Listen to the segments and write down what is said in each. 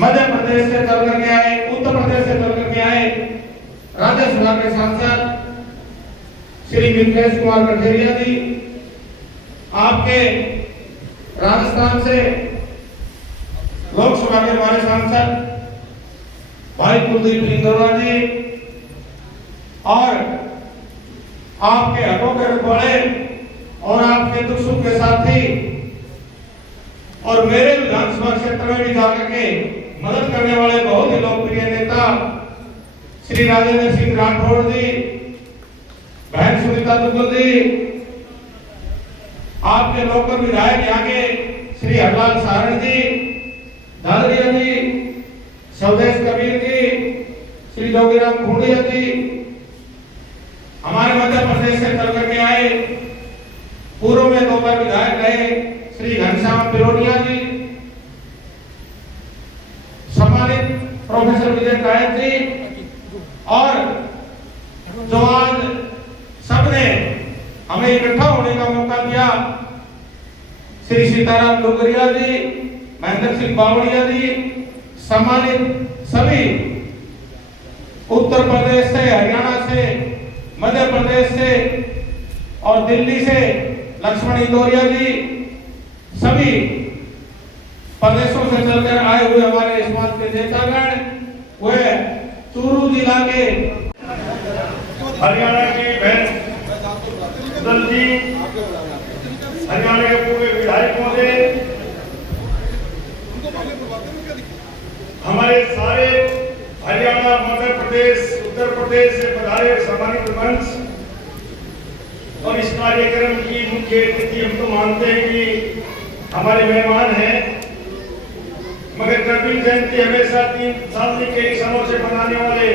मध्य प्रदेश से चल करके आए, उत्तर प्रदेश से चल करके आए राज्यसभा के सांसद श्री मिथिलेश कुमार कठेरिया जी, आपके राजस्थान से लोकसभा के हमारे सांसद भाई कुलदीप इंदौरा जी, और आपके हकों के रखवाले और आपके दुख सुख के साथी और मेरे विधानसभा क्षेत्र में भी जाकर के मदद करने वाले बहुत ही लोकप्रिय नेता श्री राजेंद्र सिंह राठौड़ जी, बहन सुनीता दुग्गल जी, आपके लोकल विधायक यहाँ के श्री हरलाल सारण जी, दादरिया जी, स्वदेश कबीर जी, श्री जोगीराम खूंडिया जी, हमारे मध्य प्रदेश से चल करके आए, पूर्व में 2 बार विधायक रहे श्री घनश्याम पिरोनिया जी, सम्मानित प्रोफेसर विजय कायत जी, और जो आज सबने हमें इकट्ठा होने का मौका दिया श्री सीताराम डोगरिया जी, महेंद्र सिंह बावड़िया जी, सम्मानित सभी उत्तर प्रदेश से, हरियाणा से, मध्य प्रदेश से और दिल्ली से लक्ष्मण इंदौरिया जी, सभी प्रदेशों से चलकर आए हुए हमारे समाज के नेतागण, वे चूरू जिला के हरियाणा की बहन दल जी, हरियाणा के पूर्व विधायकों से, हमारे सारे हरियाणा, मध्य प्रदेश, उत्तर प्रदेश से पधारे सम्मानित मंच और इस कार्यक्रम की मुख्य अतिथि हम तो मानते हैं कि हमारे मेहमान हैं, मगर कबीर जयंती हमेशा 3 साल के समूह से मनाने वाले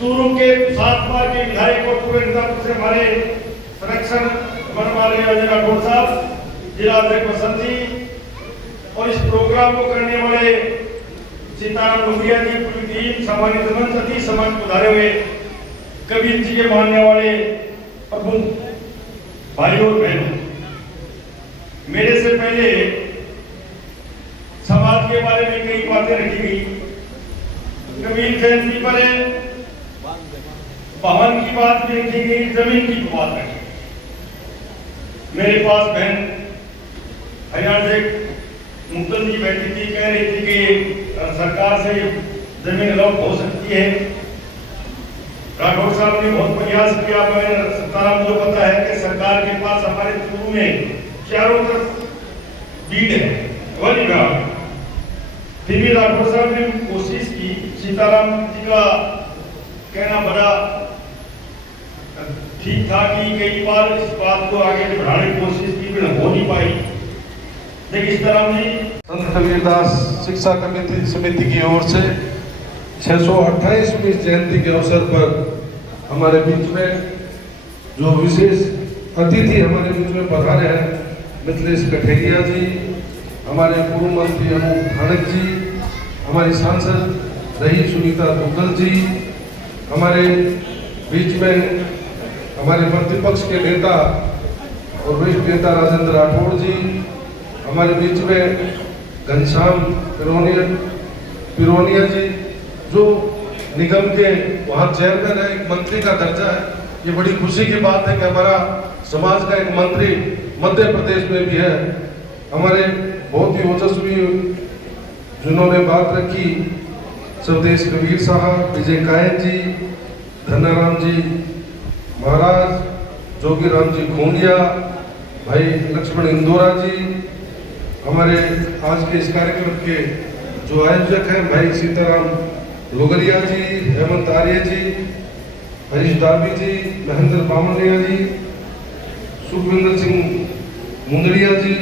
चूरू के 7 बार के विधायकों पूरे से हमारे संरक्षण वन वाले राठौड़ साहब, जिला अध्यक्ष बसंत जी, और इस प्रोग्राम को करने वाले सीताराम डोगरिया जी, पूरी टीम, सम्मानित मंच, अति समाज पधारे हुए कबीर जी के मानने वाले प्रमुख भाइयों और बहनों, मेरे से पहले समाज के बारे में कई बातें रखी गई। कबीर जयंती पर भवन की बात भी रखी गई, जमीन की बात रखी। मेरे पास बहन हरियाणा से मुक्तन जी बैठी थी, कह रही थी कि सरकार से जमीन अलॉट हो सकती है। राठौड़ साहब ने बहुत प्रयास किया, मगर सत्ताराम मुझे पता है कि सरकार के पास हमारे चूरू में चारों तरफ बीड है, वन विभाग, फिर भी राठौड़ साहब ने कोशिश की। सीताराम जी का कहना बड़ा ठीक था कि कई बार इस बात को आगे बढ़ाने की कोशिश की, फिर हो नहीं पाई, लेकिन इस तरह नहीं। संत कबीरदास शिक्षा समिति की ओर से 628वीं जयंती के अवसर पर हमारे बीच में जो विशेष अतिथि हमारे बीच में पधारे हैं, मिथिलेश कठेरिया जी, हमारे पूर्व मंत्री अनूप धानक जी, हमारी सांसद रही सुनीता दुग्गल जी, हमारे बीच में हमारे प्रतिपक्ष के नेता और वरिष्ठ नेता राजेंद्र राठौड़ जी, हमारे बीच में घनश्याम पिरोनिया जी, जो निगम के वहाँ चेयरमैन है, एक मंत्री का दर्जा है। ये बड़ी खुशी की बात है कि हमारा समाज का एक मंत्री मध्य प्रदेश में भी है। हमारे बहुत ही ओजस्वी जिन्होंने बात रखी, स्वदेश कबीर साहब, विजय कायत जी, धन्नाराम जी महाराज, जोगीराम जी खूंडिया, भाई लक्ष्मण इंदौरा जी, हमारे आज के इस कार्यक्रम के जो आयोजक हैं भाई सीताराम डोगरिया जी, हेमंत आर्य जी, हरीश दाबी जी, महेंद्र बामनिया जी, सुखविंदर सिंह मुंदड़िया जी,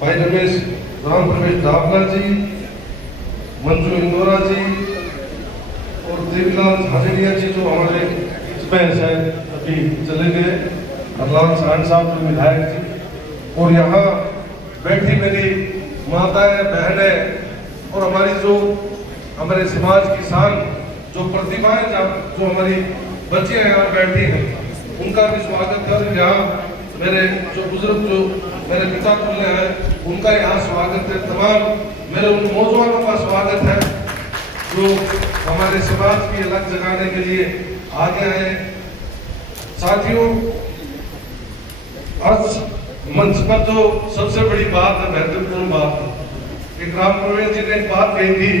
भाई रमेश राम प्रवेश दावला जी, मंजू इंदौरा जी और देवीलाल हाजरिया जी, जो हमारे इसमें शायद अभी चले गए, हरलाल सारण साहब जो विधायक जी, और यहाँ बैठी मेरी माताएं, बहनें और हमारी जो हमारे समाज की शान जो प्रतिभाएं, जो हमारी बच्चियां यहाँ बैठी हैं, उनका भी स्वागत कर। यहाँ मेरे जो बुजुर्ग जो मेरे पिता तुल्य हैं, उनका यहाँ स्वागत है। तमाम मेरे उन नौजवानों का स्वागत है जो हमारे समाज की अलग जगाने के लिए आगे आए। साथियों, आज मंच पर जो सबसे बड़ी बात है, महत्वपूर्ण बात है, एक राम प्रवेश जी ने एक बात कही थी,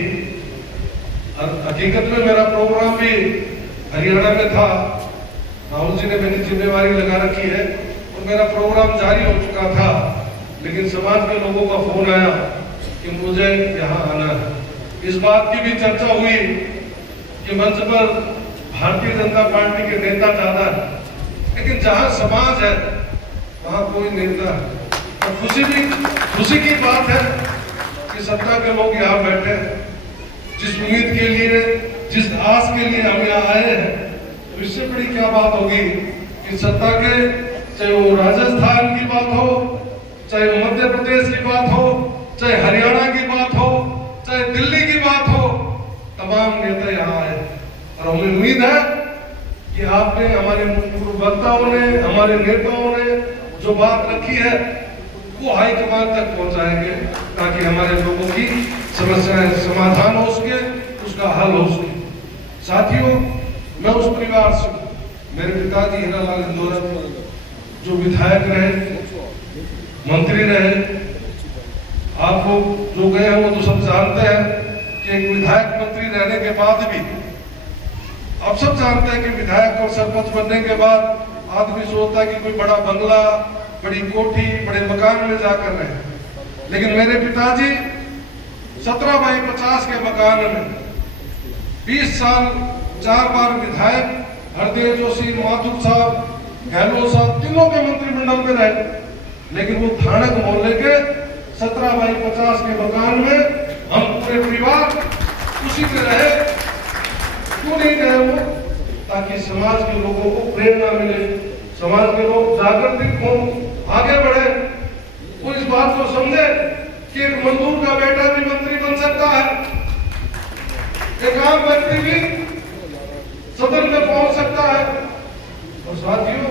और हकीकत में मेरा प्रोग्राम भी हरियाणा में था। राहुल जी ने मेरी जिम्मेवारी लगा रखी है और मेरा प्रोग्राम जारी हो चुका था, लेकिन समाज के लोगों का फोन आया कि मुझे यहाँ आना है। इस बात की भी चर्चा हुई कि मंच पर भारतीय जनता पार्टी के नेता ज्यादा है, लेकिन जहाँ समाज है वहाँ कोई नेता है। और खुशी की बात है कि सत्ता के लोग यहाँ बैठे हैं। जिस उम्मीद के लिए, जिस आस के लिए हम यहाँ आए हैं, तो इससे बड़ी क्या बात होगी कि सत्ता के, चाहे वो राजस्थान की बात हो, चाहे मध्य प्रदेश की बात हो, चाहे हरियाणा की बात हो, चाहे दिल्ली की बात हो, तमाम नेता यहाँ आए। और हमें उम्मीद है कि आपने, हमारे वक्ताओं ने, हमारे नेताओं ने जो बात रखी है वो हाईकमान तक पहुंचाएंगे, ताकि हमारे लोगों की समस्याएं समाधान हो सके, उसका हल हो सके। साथियों, मैं उस परिवार से, मेरे पिताजी हीरालाल इंदौरा जो विधायक रहे, मंत्री रहे, आप लोग जो गए हैं वो तो सब जानते हैं कि एक विधायक मंत्री रहने के बाद भी, आप सब जानते हैं कि विधायक और सरपंच बनने के बाद आदमी सोचता है कि कोई बड़ा बंगला, बड़ी कोठी, बड़े मकान में जाकर रहे। लेकिन मेरे पिताजी 17x50 के मकान में 20 साल 4 बार विधायक, हरदेव जोशी, माथुर साहब, गहलोत साहब, तीनों के मंत्रिमंडल में रहे, लेकिन वो थानक मोहल्ले के 17x50 के मकान में हम पूरे परिवार उसी में रहे। क्यों नहीं रहे वो? ताकि समाज के लोगों को प्रेरणा मिले, समाज के लोग जागृत हों, आगे बढ़े, वो इस बात को समझे कि एक मजदूर का बेटा भी मंत्री बन सकता है, एक आम व्यक्ति भी सदन में पहुंच सकता है। और साथियों,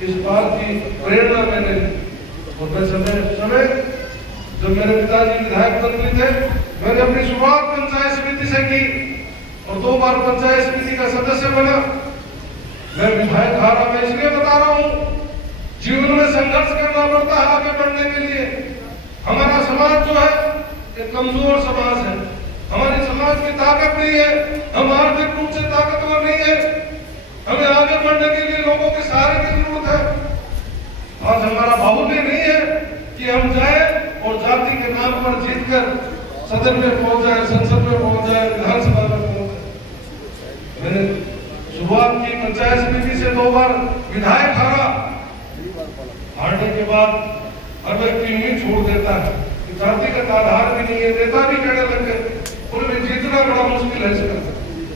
इस बात की प्रेरणा मैंने समय जब मेरे पिताजी विधायक मंत्री थे, मैंने अपनी शुरुआत पंचायत समिति से की और 2 बार पंचायत समिति का सदस्य बना। मैं विधायक हारा, मैं इसलिए बता रहा हूँ, जीवन में संघर्ष करना पड़ता है आगे बढ़ने के लिए। हमारा समाज जो है एक कमजोर समाज है, हमारी समाज की ताकत नहीं है, हम आर्थिक रूप से ताकतवर नहीं है, हमें आगे बढ़ने के लिए लोगों के सहारे की जरूरत है। आज हमारा बाहुल्य नहीं है कि हम जाए और जाति के नाम पर जीतकर सदन में पहुंच जाए, संसद में पहुंच जाए, विधानसभा में पहुंच जाए। मैंने शुरुआत की पंचायत समिति से 2 बार विधायक हारा। हारने के बाद हर व्यक्ति उम्मीद छोड़ देता है कि जातिगत आधार भी नहीं है, नेता भी कहने लग गए, उन्हें जीतना बड़ा मुश्किल है इसका,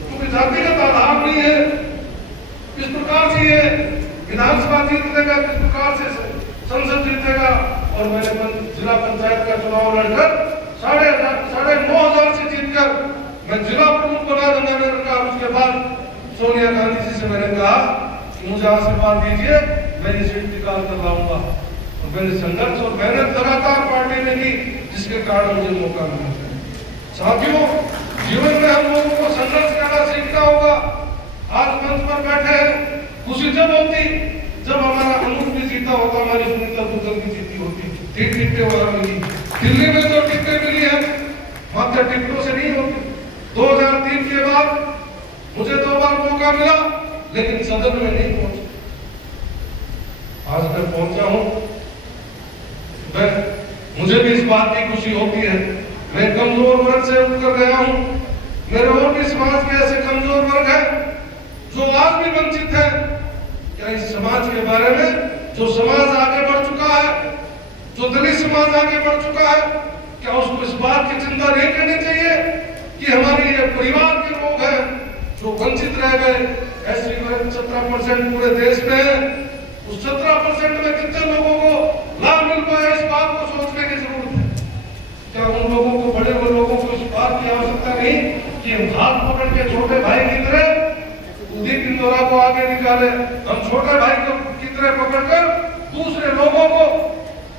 क्योंकि जातिगत आधार नहीं है। किस प्रकार से ये विधानसभा जीतेगा, किस प्रकार से संसद जीतेगा। और मैंने जिला पंचायत का चुनाव लड़कर 9,500 से जीतकर मैं जिला प्रमुख बना गंगानगर। उसके बाद सोनिया गांधी जी से मैंने कहा कि मुझे आशीर्वाद दीजिए, मैं ये सीट निकाल कर लाऊंगा। और मैंने संघर्ष और मेहनत लगातार पार्टी ने की, जिसके कारण मुझे मौका मिला। साथियों, जीवन में हम लोगों को संघर्ष करना सीखना होगा। आज मंच पर बैठे हैं, खुशी जब होती जब हमारा अनूप भी जीता होता, हमारी सुनीता दुग्गल भी जीती होती। 3 टिकटें वहां मिली, दिल्ली में 2 टिकटें मिली है, मात्र टिकटों से नहीं होती। 2003 के बाद मुझे 2 बार मौका मिला, लेकिन सदन में नहीं पहुंचा। आज मैं पहुंचा हूं, मुझे भी इस बात की खुशी होती है। मैं कमजोर वर्ग से उठकर गया हूं। मेरे और भी समाज के ऐसे कमजोर वर्ग हैं जो आज भी वंचित है। क्या इस समाज के बारे में, जो समाज आगे बढ़ चुका है, जो दलित समाज आगे बढ़ चुका है, क्या उसको इस बात की चिंता नहीं करनी चाहिए कि हमारे ये परिवार के लोग हैं जो वंचित रह गए। ऐसी 17% पूरे देश में है, उस 17% में कितने लोगों को लाभ मिल पाए, इस बात को सोचने की जरूरत है। क्या उन लोगों को, बड़े बड़े लोगों को इस बात की आवश्यकता नहीं कि हम हाथ पकड़ के छोटे भाई की तरह उदित इंदौरा को आगे निकाले, हम छोटे भाई को की तरह पकड़कर दूसरे लोगों को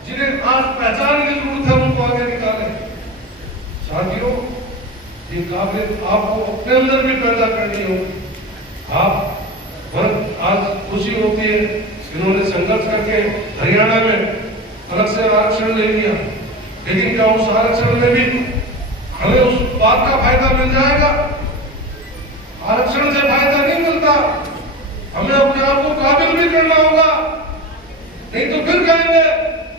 जिन्हें आज पहचान की जरूरत है उनको आगे निकाले। ये काबिलियत आपको अपने अंदर भी पैदा करनी होगी। आप आज खुशी होती है, इन्होंने संघर्ष करके हरियाणा में अलग से आरक्षण ले लिया, लेकिन क्या उस आरक्षण में भी हमें उस बात का फायदा मिल जाएगा? आरक्षण से फायदा नहीं मिलता, हमें अपने आप को काबिल भी करना होगा, नहीं तो फिर कहेंगे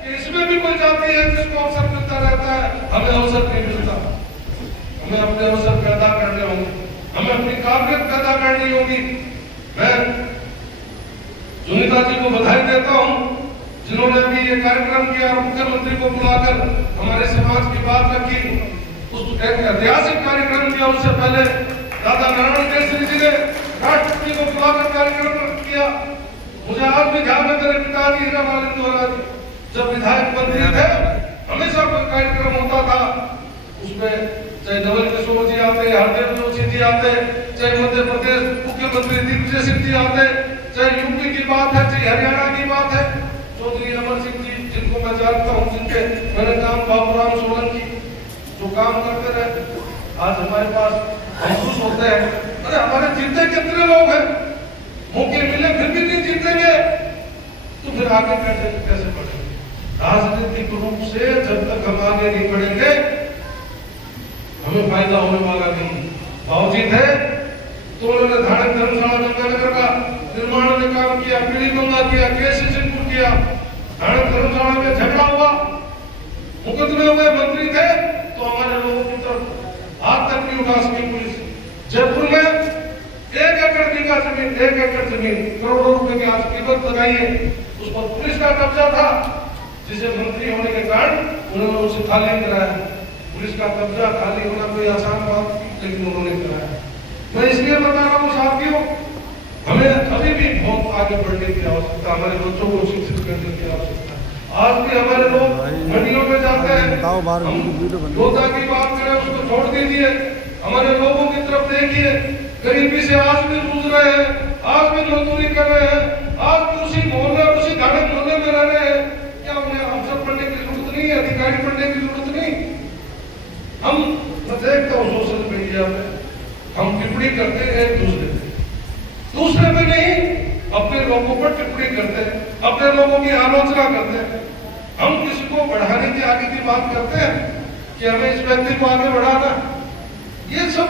कि इसमें भी कोई जाति है जिसको अवसर मिलता रहता है, हमें अवसर नहीं मिलता। हमें अपने अवसर पैदा करने होंगे, हमें अपनी काबिलियत पैदा करनी होगी। मैं सुनीता जी को बधाई देता हूं जिन्होंने अभी ये कार्यक्रम किया और मुख्यमंत्री को बुलाकर हमारे समाज की बात रखी। उस ऐतिहासिक कार्यक्रम किया, उससे पहले दादा नारायण केसरी जी ने राष्ट्रपति को बुलाकर कार्यक्रम किया। मुझे आज भी ध्यान है, मेरे पिताजी हीरालाल इंदौरा जी जब विधायक मंत्री थे, हमेशा कोई कार्यक्रम होता था, उसमें चाहे नवल किशोर जी आते, हरदेव जोशी जी आते, चाहे मध्य प्रदेश मुख्यमंत्री दिग्विजय सिंह जी आते, चाहे यूपी की बात है, चाहे हरियाणा की बात है, चौधरी अमर सिंह जी जिनको मैं जानता हूँ, जिनके मैंने काम बाबूराम सोलंकी जो काम करते रहे, आज हमारे पास महसूस होते हैं अरे हमारे जीते कितने लोग हैं, मौके मिले फिर भी नहीं जीतेंगे, तो फिर आगे कैसे बढ़ेंगे? राजनीतिक रूप से जब तक हम आगे नहीं बढ़ेंगे हमें फायदा होने वाला नहीं। बाबूजी थे तो उन्होंने धारण धर्मशाला गंगानगर का निर्माण में काम किया, पीढ़ी गंगा किया, केसी सिंहपुर किया, धारण धर्मशाला में झगड़ा हुआ, मुकदमे हुए, मंत्री थे तो हमारे लोगों की तरफ हाथ तक नहीं उठा सकी पुलिस। जयपुर में 1 एकड़ बीघा जमीन, 1 एकड़ जमीन करोड़ों रुपए की आज कीमत लगाइए, उस पर पुलिस का कब्जा था, जिसे मंत्री होने के कारण उन्होंने उसे खाली कराया। पुलिस का कब्जा खाली होना कोई आसान बात नहीं, लेकिन उन्होंने कराया। मैं इसलिए बता रहा हूँ साथियों, हमें अभी भी बहुत आगे बढ़ने की आवश्यकता, हमारे बच्चों को शिक्षित करने की आवश्यकता। आज भी हमारे लोग मंडियों में जाते हैं, योद्धा की बात करें उसको छोड़ दीजिए, हमारे लोगों की तरफ देखिए, गरीबी से आज भी जूझ रहे हैं, आज भी मजदूरी कर रहे हैं, आज भी उसी मोहल्ले उसी घाटे मोहल्ले में रह रहे हैं। क्या उन्हें अफसर बनने की जरूरत नहीं है, अधिकारी बनने की जरूरत नहीं? हम मैं देखता हूँ सोशल मीडिया में हम टिप्पणी करते हैं दूसरे पे नहीं, अपने लोगों पर टिप्पणी करते हैं, अपने लोगों की आलोचना करते हैं। हम किसी को बढ़ाने की आगे की बात करते हैं कि हमें इस व्यक्ति को आगे बढ़ाना, ये सब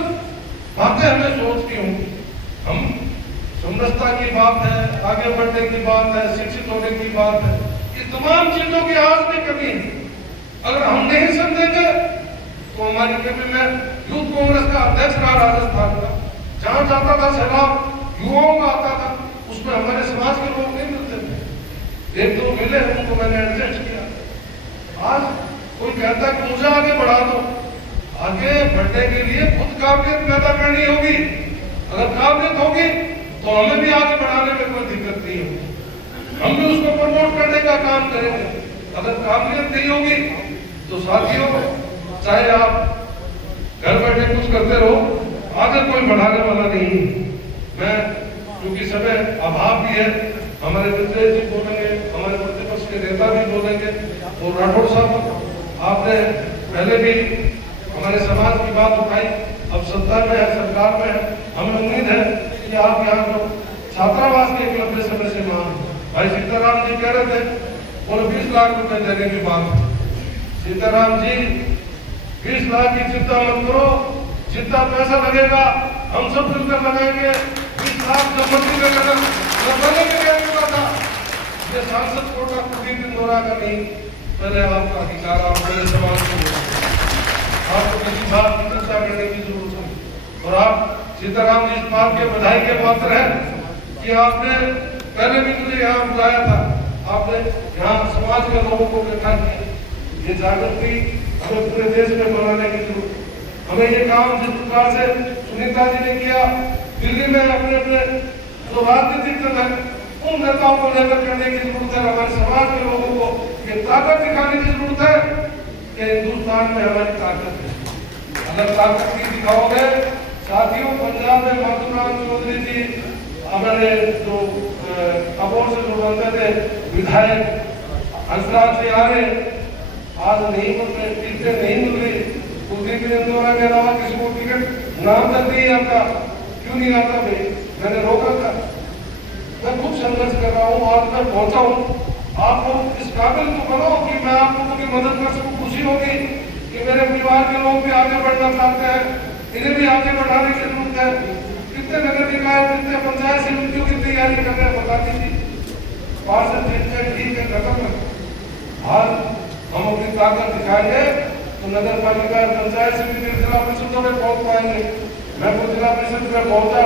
बातें हमें सोचती होंगी। हम समरसता की बात है, आगे बढ़ने की बात है, शिक्षित होने की बात है, ये तमाम चीजों की आज भी कमी है। अगर हम नहीं समझेंगे तो हमारी कभी मैं यूथ कांग्रेस का अध्यक्ष रहा राजस्थान का, जहां जाता था सैलाब युवाओं का आता था, उसमें हमारे समाज के लोग नहीं मिलते थे, 1-2 मिले, उनको मैंने एडजस्ट किया। आज कोई कहता है कि मुझे आगे बढ़ा दो, आगे बढ़ने के लिए खुद काबिलियत पैदा करनी होगी। अगर काबिलियत होगी तो हमें भी आगे बढ़ाने में कोई दिक्कत नहीं होगी, हम भी उसको प्रमोट करने का काम करेंगे। अगर काबिलियत नहीं होगी तो साथियों, चाहे आप घर बैठे कुछ करते रहो, आगे कोई बढ़ाने वाला नहीं है। मैं क्योंकि समय अभाव भी है, हमारे मित्र जी बोलेंगे, हमारे प्रतिपक्ष के नेता भी बोलेंगे, और राठौड़ साहब आपने पहले भी हमारे समाज की बात उठाई, अब सत्ता में है, सरकार में है, हमें उम्मीद है कि आप यहाँ जो छात्रावास के एक लंबे समय से मांग, भाई सीताराम जी कह रहे थे और 20 लाख रुपए देने की बात। सीताराम जी 20 लाख की चिंता मत करो, जितना पैसा लगेगा हम सब मिलकर लगाएंगे। 20 लाख जो मंत्री में लगा था, ये सांसद कोटा कुलदीप इंदौरा का नहीं, पहले आपका अधिकार, आप मेरे समाज को, आपको किसी बात की चिंता करने की जरूरत नहीं। और आप सीताराम जी इस बात के बधाई के पात्र हैं कि आपने पहले भी मुझे यहाँ बुलाया था, आपने यहाँ समाज के लोगों को इकट्ठा किया। ये जागृति हमें पूरे देश में बनाने की जरूरत है। हमें ये काम जिस प्रकार से सुनीता जी ने किया, दिल्ली में अपने अपने जो राजनीतिक दल है उन नेताओं को लेकर करने की जरूरत है। हमारे समाज के लोगों को ये ताकत दिखाने की जरूरत है कि हिंदुस्तान में हमारी ताकत है। अगर ताकत नहीं दिखाओगे साथियों, पंजाब में माधुराम चौधरी जी हमारे जो अबोर से जो बनते थे विधायक हंसराज जी आ रहे, आज नहीं मिल रहे, टीचर नहीं मिल रही, लेकिन इंदौरा के अलावा किसी को टिकट नाम तक नहीं आता, क्यों नहीं आता भाई, मैंने रोका था। मैं खूब संघर्ष कर रहा हूँ, आज तक पहुंचा हूँ। आप लोग इस काबिल तो बनो कि मैं आप लोगों की मदद कर सकूँ। खुशी होगी कि मेरे परिवार के लोग भी आगे बढ़ना चाहते हैं, इन्हें भी आगे बढ़ाने की जरूरत है। कितने नगर निकाय, कितने पंचायत समितियों की तैयारी कर रहे हैं बता दीजिए। 5 से 3 से ठीक है, खत्म है। आज हम अपनी ताकत दिखाएंगे तो नगर पालिका, पंचायत समिति, जिला परिषदों में पहुंच पाएंगे। मैं खुद जिला परिषद में पहुंचा।